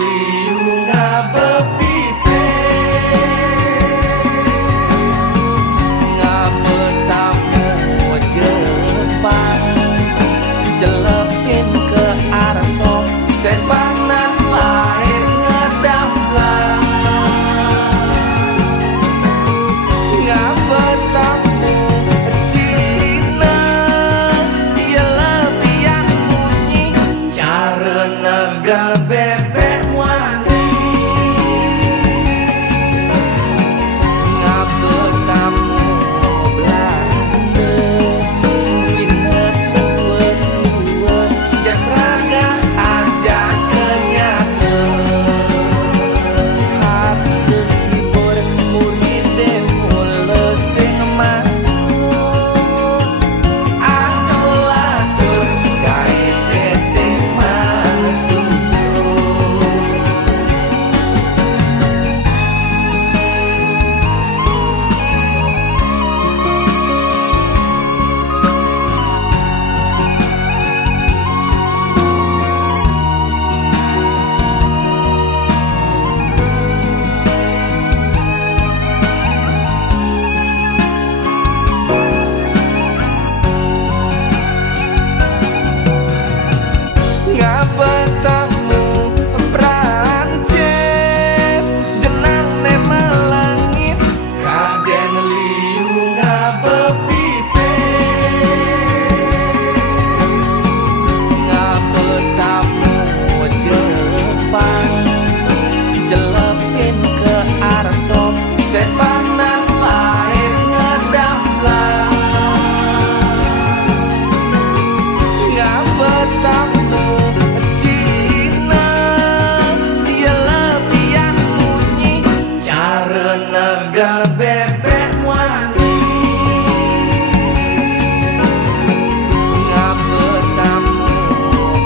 liu ngabepipes ngabetamu Jepang jelepin ke arso sepanan lain ngedamblang ngabetamu Cina ya lebihan bunyi cara negan bebek wani ngabetamu Belanda wina tua-tua jak raga aja kenyata hari libur murid mula sing masuk aduh lacur gawe sing mansusu ngabetamu Prancis jenang ne melengis kadang liu ngabepipes ngabetamu Jepang jelepin ke arso sepanan lain ngedamblang ngabetamu Cina dia lebihan bunyi cara negan bebek wani ngabetamu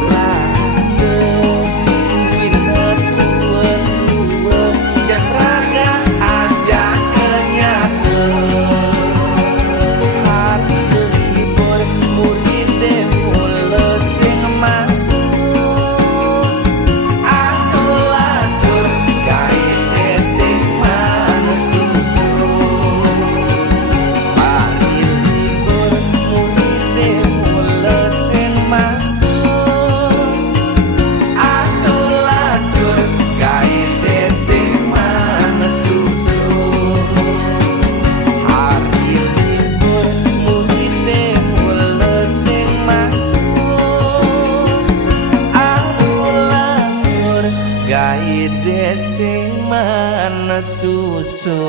Belanda wina tua-tua jak raga aja kenyata hari libur murid mula sing masuk aduh lacur gawe sing mansusu hari libur murid mula sing masuk aduh lacur gawe sing mansusu hari libur murid mula sing masuk aduh lacur gawe sing mansusu